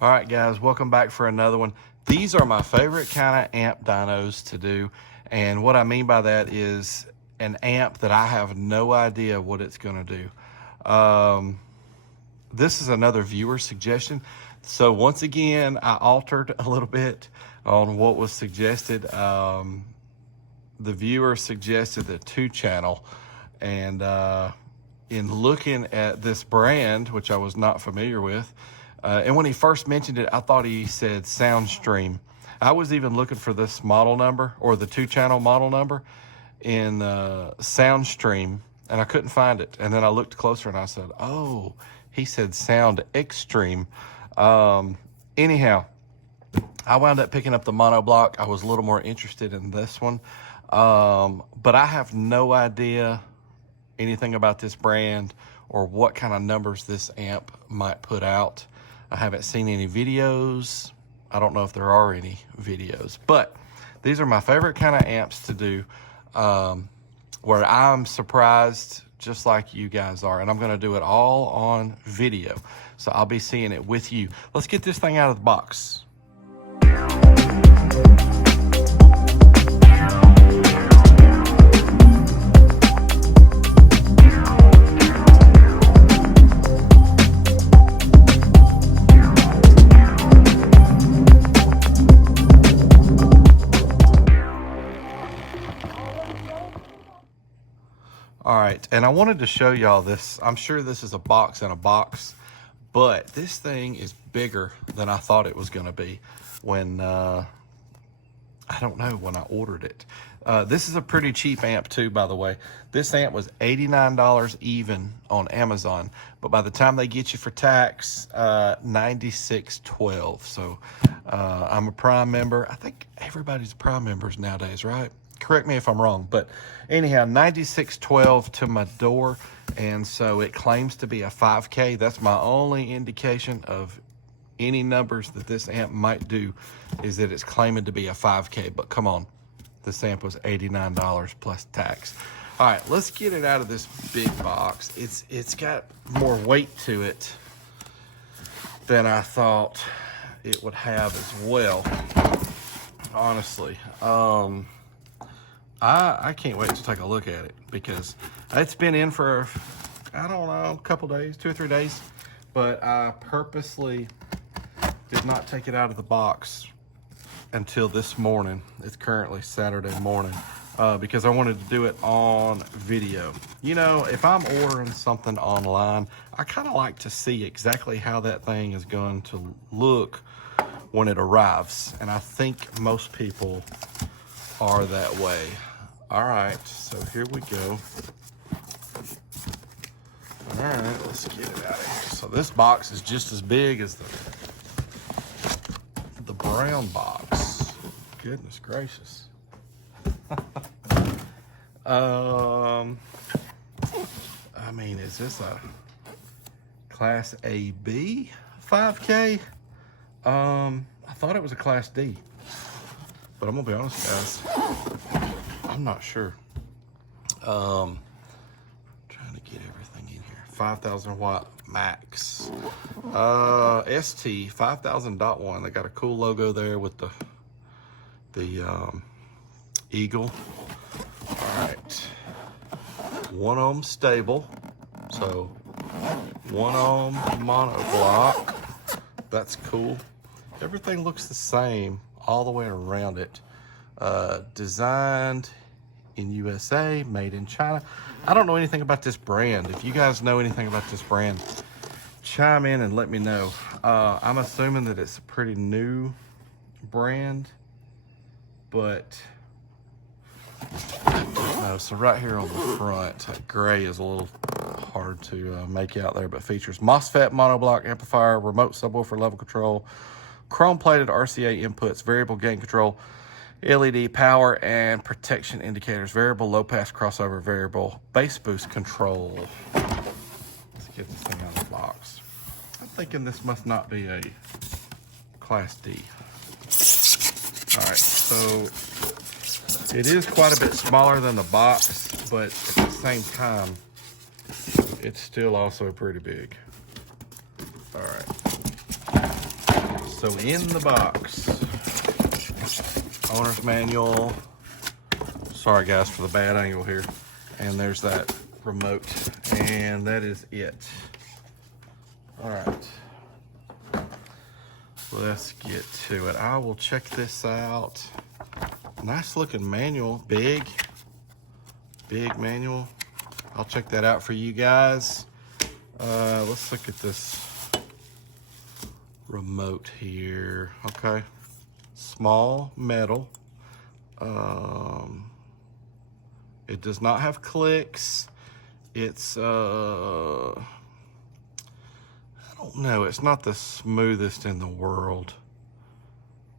All right, guys, welcome back for another one. These are my favorite kind of amp dynos to do. And what I mean by that is an amp that I have no idea what it's going to do. This is another viewer suggestion. So once again, I altered a little bit on what was suggested. The viewer suggested the 2-channel. And in looking at this brand, which I was not familiar with, and when he first mentioned it, I thought he said SoundXtreme. I was even looking for this model number, or the 2-channel model number, in SoundXtreme, and I couldn't find it. And then I looked closer and I said, oh, he said SoundXtreme. Anyhow, I wound up picking up the monoblock. I was a little more interested in this one. But I have no idea anything about this brand or what kind of numbers this amp might put out. I haven't seen any videos. I don't know if there are any videos, but these are my favorite kind of amps to do, where I'm surprised just like you guys are, and I'm gonna do it all on video. So I'll be seeing it with you. Let's get this thing out of the box. All right, and I wanted to show y'all this. I'm sure this is a box in a box, but this thing is bigger than I thought it was gonna be when, I don't know, when I ordered it. This is a pretty cheap amp too, by the way. This amp was $89 even on Amazon, but by the time they get you for tax, $96.12. So I'm a Prime member. I think everybody's Prime members nowadays, right? Correct me if I'm wrong, but anyhow, $96.12 to my door, and so it claims to be a 5K. That's my only indication of any numbers that this amp might do, is that it's claiming to be a 5K. But come on, this amp was $89 plus tax. All right, let's get it out of this big box. It's got more weight to it than I thought it would have as well, honestly. I can't wait to take a look at it, because it's been in for, I don't know, a couple days, 2 or 3 days, but I purposely did not take it out of the box until this morning. It's currently Saturday morning, because I wanted to do it on video. You know, if I'm ordering something online, I kind of like to see exactly how that thing is going to look when it arrives, and I think most people are that way. All right, so here we go. All right, let's get it out of here. So this box is just as big as the brown box. Goodness gracious. I mean, is this a Class AB 5K? I thought it was a Class D, but I'm gonna be honest, guys, I'm not sure. Trying to get everything in here. 5,000 watt max. ST-5000.1. They got a cool logo there with the eagle. All right. 1 ohm stable. So 1 ohm monoblock. That's cool. Everything looks the same all the way around it. Designed in USA, made in China. I don't know anything about this brand. If you guys know anything about this brand, chime in and let me know. I'm assuming that it's a pretty new brand, but I don't know. So right here on the front, that gray is a little hard to make out there, but features MOSFET monoblock amplifier, remote subwoofer level control, chrome plated RCA inputs, variable gain control, LED power and protection indicators, variable low pass crossover, variable bass boost control. Let's get this thing out of the box. I'm thinking this must not be a Class D. All right, so it is quite a bit smaller than the box, but at the same time, it's still also pretty big. All right. So in the box, owner's manual. Sorry guys for the bad angle here. And there's that remote, and that is it. All right, let's get to it. I will check this out. Nice looking manual, big manual. I'll check that out for you guys. Let's look at this remote here. Okay, small metal. It does not have clicks. It's I don't know, it's not the smoothest in the world,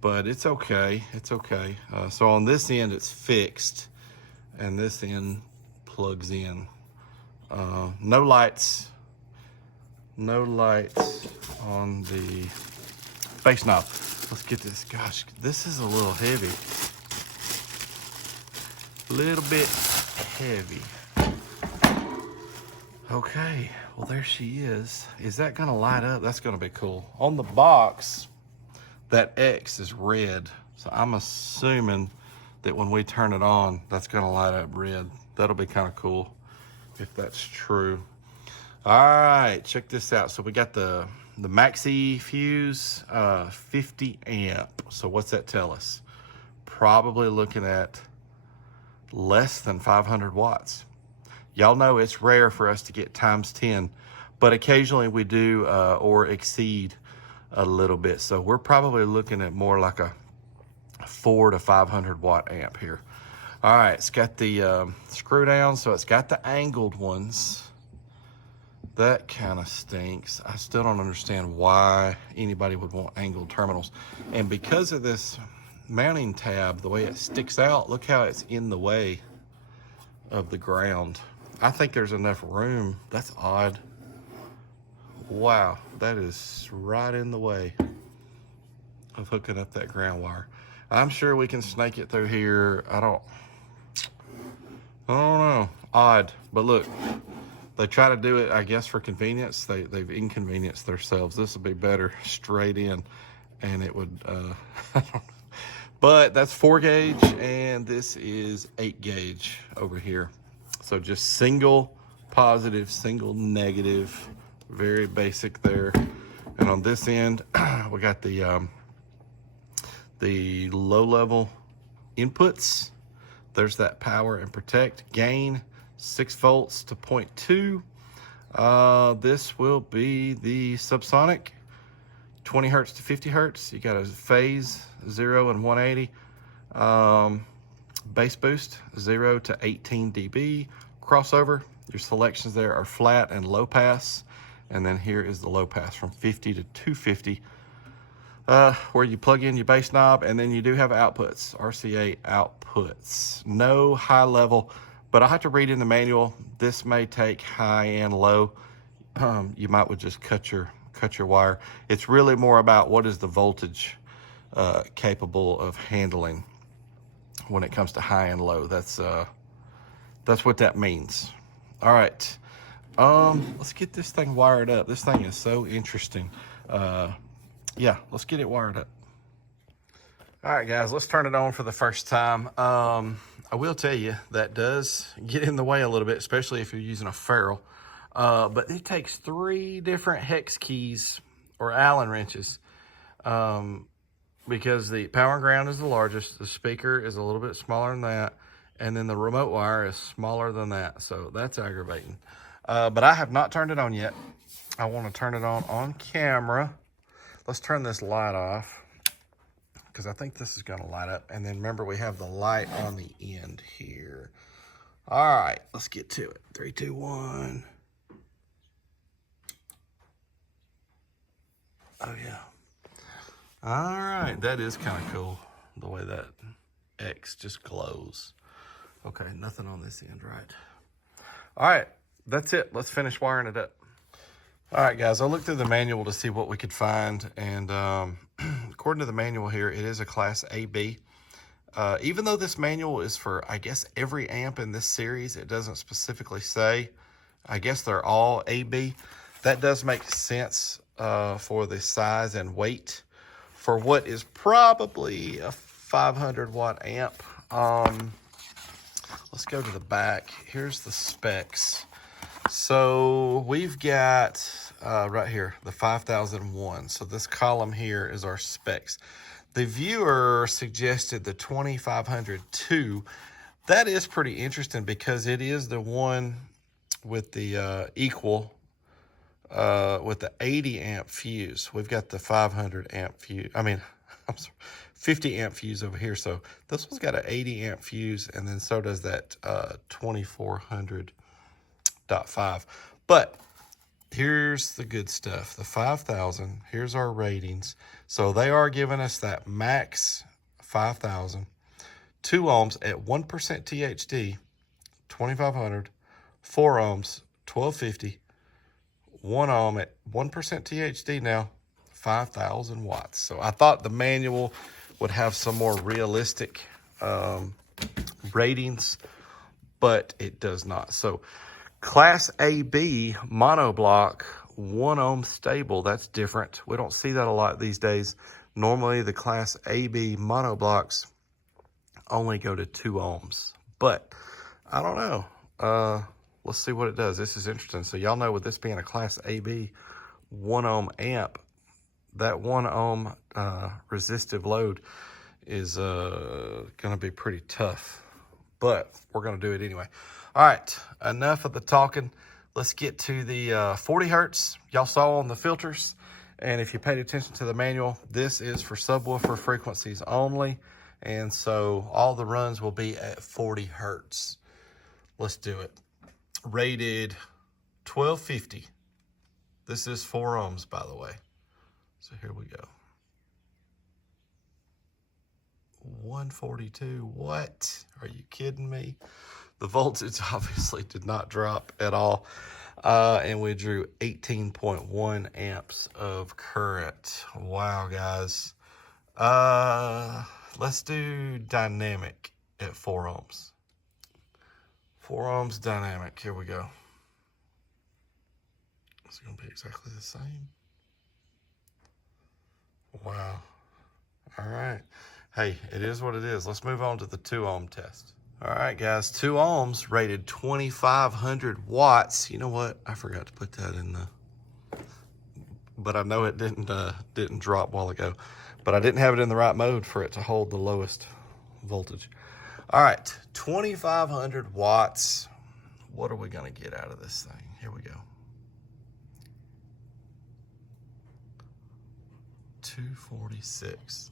but it's okay. It's okay. So on this end it's fixed, and this end plugs in. No lights on the bass knob. Let's get this. Gosh, this is a little heavy. A little bit heavy. Okay, well there she is. Is that gonna light up? That's gonna be cool. On the box, that X is red. So I'm assuming that when we turn it on, that's gonna light up red. That'll be kind of cool if that's true. All right, check this out. So we got the Maxi Fuse 50 amp. So what's that tell us? Probably looking at less than 500 watts. Y'all know it's rare for us to get times 10, but occasionally we do or exceed a little bit. So we're probably looking at more like a 400 to 500 watt amp here. All right, it's got the screw down, so it's got the angled ones. That kind of stinks. I still don't understand why anybody would want angled terminals. And because of this mounting tab, the way it sticks out, look how it's in the way of the ground. I think there's enough room. That's odd. Wow, that is right in the way of hooking up that ground wire. I'm sure we can snake it through here. I don't know. Odd, but look. They try to do it, I guess, for convenience. They've inconvenienced themselves. This would be better straight in, and it would, I don't know. But that's 4 gauge, and this is 8 gauge over here. So just single positive, single negative, very basic there. And on this end, we got the low level inputs. There's that power and protect gain. 6 volts to 0.2. This will be the subsonic, 20 hertz to 50 hertz. You got a phase 0 and 180. Bass boost 0 to 18 dB. Crossover, your selections there are flat and low pass. And then here is the low pass from 50 to 250, where you plug in your bass knob, and then you do have outputs, RCA outputs. No high level, but I have to read in the manual. This may take high and low. You might would just cut your wire. It's really more about what is the voltage capable of handling when it comes to high and low. That's what that means. All right, let's get this thing wired up. This thing is so interesting. Yeah, let's get it wired up. All right, guys, let's turn it on for the first time. I will tell you that does get in the way a little bit, especially if you're using a ferrule. But it takes 3 different hex keys or Allen wrenches, because the power and ground is the largest, the speaker is a little bit smaller than that, and then the remote wire is smaller than that, so that's aggravating. But I have not turned it on yet. I want to turn it on camera. Let's turn this light off, because I think this is going to light up. And then remember, we have the light on the end here. All right, let's get to it. 3, 2, 1. Oh, yeah. All right, that is kind of cool, the way that X just glows. Okay, nothing on this end, right? All right, that's it. Let's finish wiring it up. All right, guys, I looked through the manual to see what we could find, and according to the manual here, it is a Class AB. Even though this manual is for, I guess, every amp in this series, it doesn't specifically say. I guess they're all AB. That does make sense for the size and weight for what is probably a 500 watt amp. Let's go to the back. Here's the specs. So we've got right here, the 5001. So this column here is our specs. The viewer suggested the 2502. That is pretty interesting because it is the one with the with the 80 amp fuse. We've got the 500 amp fuse. I'm sorry, 50 amp fuse over here. So this one's got an 80 amp fuse, and then so does that 2400.5. But here's the good stuff. The 5000, here's our ratings. So they are giving us that max 5000, 2 ohms at 1% THD, 2500, 4 ohms, 1250, 1 ohm at 1% THD now, 5,000 watts. So I thought the manual would have some more realistic ratings, but it does not. So Class AB monoblock, 1 ohm stable, that's different. We don't see that a lot these days. Normally the Class AB monoblocks only go to 2 ohms, but I don't know. Let's see what it does. This is interesting. So y'all know with this being a Class AB 1 ohm amp, that 1 ohm resistive load is gonna be pretty tough, but we're gonna do it anyway. All right, enough of the talking. Let's get to the 40 hertz. Y'all saw on the filters, and if you paid attention to the manual, this is for subwoofer frequencies only, and so all the runs will be at 40 hertz. Let's do it. Rated 1250. This is 4 ohms, by the way. So here we go. 142, what? Are you kidding me? The voltage obviously did not drop at all. And we drew 18.1 amps of current. Wow, guys. Let's do dynamic at 4 ohms. 4 ohms dynamic, here we go. It's gonna be exactly the same. Wow. All right. Hey, it is what it is. Let's move on to the 2 ohm test. All right, guys, 2 ohms rated 2,500 watts. You know what? I forgot to put that in the, but I know it didn't drop a while ago, but I didn't have it in the right mode for it to hold the lowest voltage. All right, 2,500 watts. What are we gonna get out of this thing? Here we go. 246.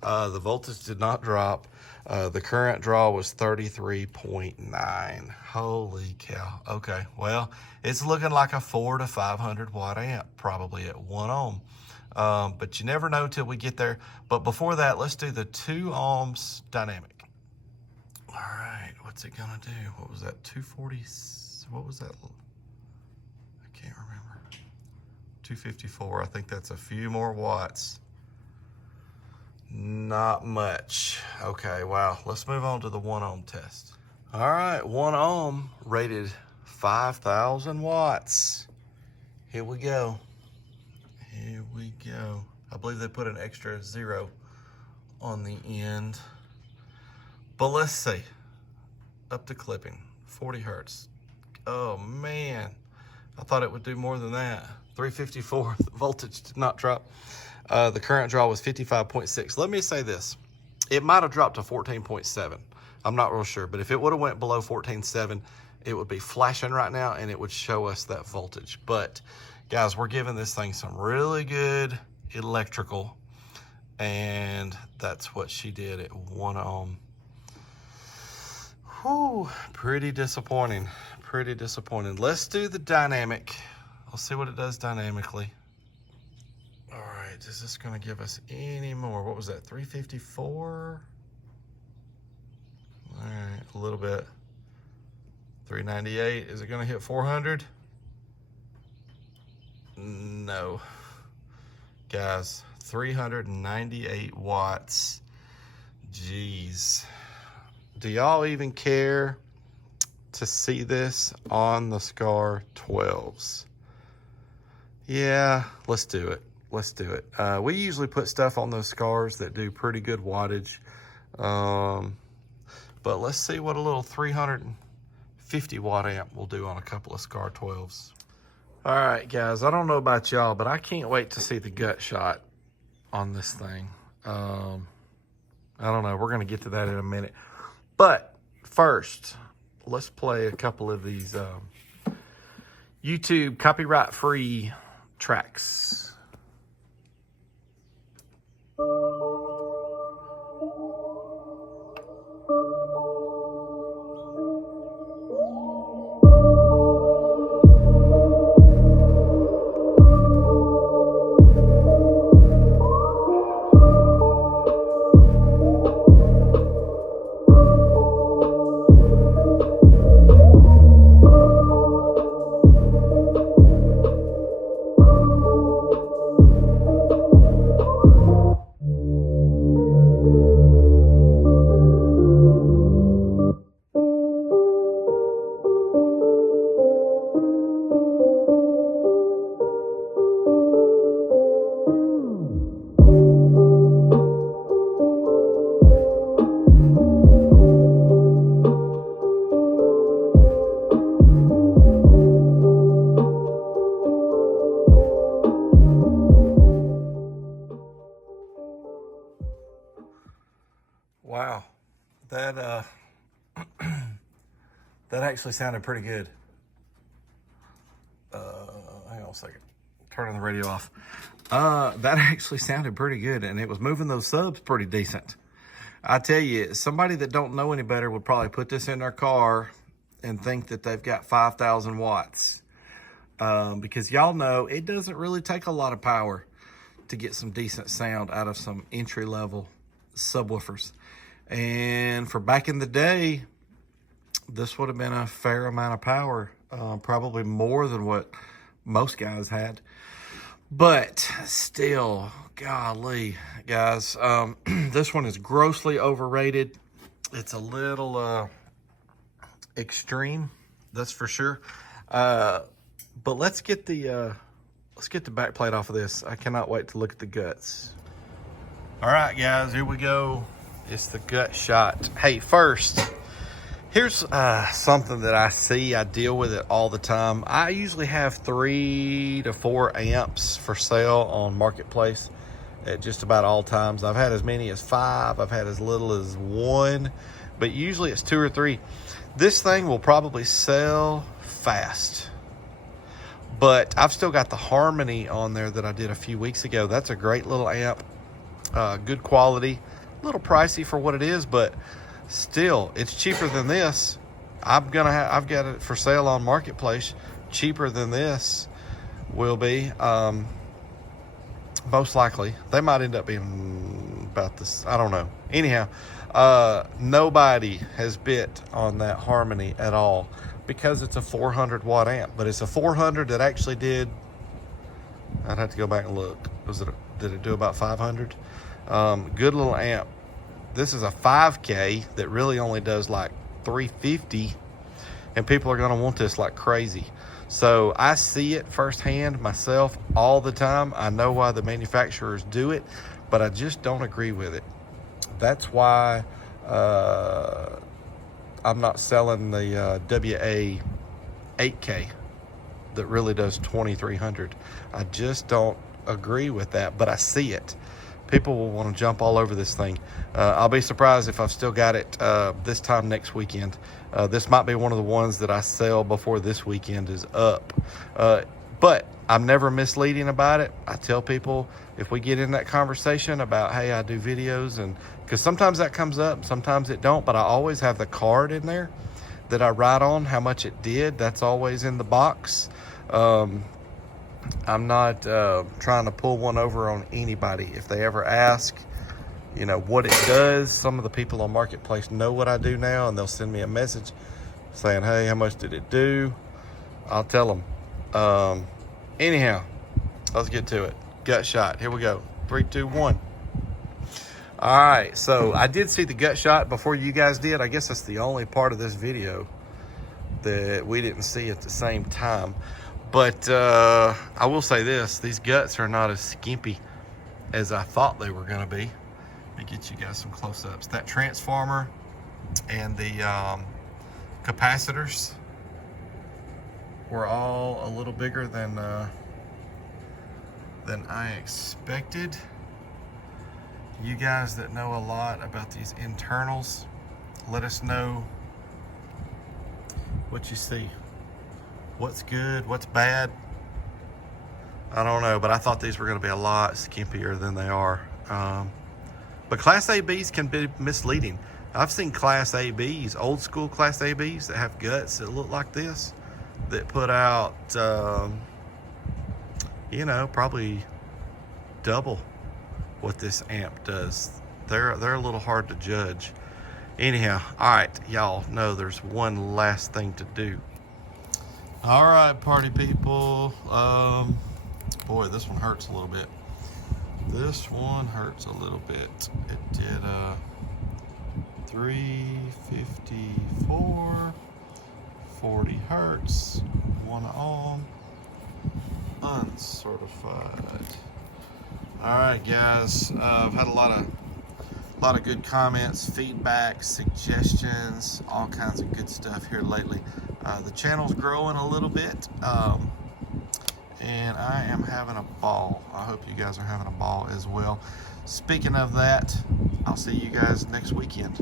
The voltage did not drop. The current draw was 33.9. Holy cow. Okay, well, it's looking like a 400 to 500 watt amp, probably at 1 ohm. But you never know till we get there. But before that, let's do the 2 ohms dynamic. All right, what's it gonna do? What was that, 240? What was that? I can't remember. 254, I think that's a few more watts. Not much. Okay, wow. Let's move on to the 1 ohm test. All right, 1 ohm rated 5,000 watts. Here we go. Here we go. I believe they put an extra 0 on the end. But let's see. Up to clipping, 40 hertz. Oh man, I thought it would do more than that. 354, the voltage did not drop. The current draw was 55.6. Let me say this. It might have dropped to 14.7. I'm not real sure, but if it would have went below 14.7, it would be flashing right now and it would show us that voltage. But guys, we're giving this thing some really good electrical, and that's what she did at 1 ohm. Whew, pretty disappointing, pretty disappointing. Let's do the dynamic. Let's see what it does dynamically. All right, is this gonna give us any more? What was that, 354? All right, a little bit. 398, is it gonna hit 400? No. Guys, 398 watts. Jeez. Do y'all even care to see this on the SCAR 12s? Yeah, let's do it. let's do it. We usually put stuff on those scars that do pretty good wattage. But let's see what a little 350 watt amp will do on a couple of SCAR 12s. All right, guys, I don't know about y'all, but I can't wait to see the gut shot on this thing. I don't know, we're gonna get to that in a minute. But first, let's play a couple of these YouTube copyright-free tracks. Wow, that that actually sounded pretty good. Hang on a second, turning the radio off. That actually sounded pretty good, and it was moving those subs pretty decent. I tell you, somebody that don't know any better would probably put this in their car and think that they've got 5,000 watts. Because y'all know it doesn't really take a lot of power to get some decent sound out of some entry-level subwoofers. And for back in the day, this would have been a fair amount of power, probably more than what most guys had. But still, golly, guys, this one is grossly overrated. It's a little extreme, that's for sure. But let's get the back plate off of this. I cannot wait to look at the guts. All right, guys, here we go. It's the gut shot. Hey, first, here's something that I see. I deal with it all the time. I usually have 3 to 4 amps for sale on Marketplace at just about all times. I've had as many as 5. I've had as little as 1, but usually it's 2 or 3. This thing will probably sell fast, but I've still got the Harmony on there that I did a few weeks ago. That's a great little amp, good quality. A little pricey for what it is, but still, it's cheaper than this. I've got it for sale on Marketplace. Cheaper than this will be, most likely. They might end up being about this. I don't know. Anyhow, nobody has bit on that Harmony at all because it's a 400 watt amp, but it's a 400 that actually did. I'd have to go back and look. Did it do about 500? Good little amp. This is a 5K that really only does like 350, and people are going to want this like crazy. So I see it firsthand myself all the time. I know why the manufacturers do it, but I just don't agree with it. That's why I'm not selling the WA 8K that really does 2300. I just don't agree with that, but I see it. People will want to jump all over this thing. I'll be surprised if I've still got it this time next weekend. This might be one of the ones that I sell before this weekend is up. But I'm never misleading about it. I tell people if we get in that conversation about, hey, I do videos, and because sometimes that comes up, sometimes it don't, but I always have the card in there that I write on how much it did. That's always in the box. I'm not trying to pull one over on anybody. If they ever ask, you know, what it does, some of the people on Marketplace know what I do now, and they'll send me a message saying, hey, how much did it do? I'll tell them. Anyhow, let's get to it. Gut shot. Here we go. 3, 2, 1. All right, so I did see the gut shot before you guys did. I guess that's the only part of this video that we didn't see at the same time. But I will say this, these guts are not as skimpy as I thought they were gonna be. Let me get you guys some close-ups. That transformer and the capacitors were all a little bigger than I expected. You guys that know a lot about these internals, let us know what you see. What's good, what's bad? I don't know, but I thought these were gonna be a lot skimpier than they are. But Class ABs can be misleading. I've seen Class ABs, old school Class ABs that have guts that look like this, that put out, you know, probably double what this amp does. They're a little hard to judge. Anyhow, all right, y'all know there's one last thing to do. All right, party people. Boy, this one hurts a little bit. This one hurts a little bit. It did 354, 40 hertz, 1 ohm, uncertified. All right, guys. I've had a lot of good comments, feedback, suggestions, all kinds of good stuff here lately. The channel's growing a little bit, and I am having a ball. I hope you guys are having a ball as well. Speaking of that, I'll see you guys next weekend.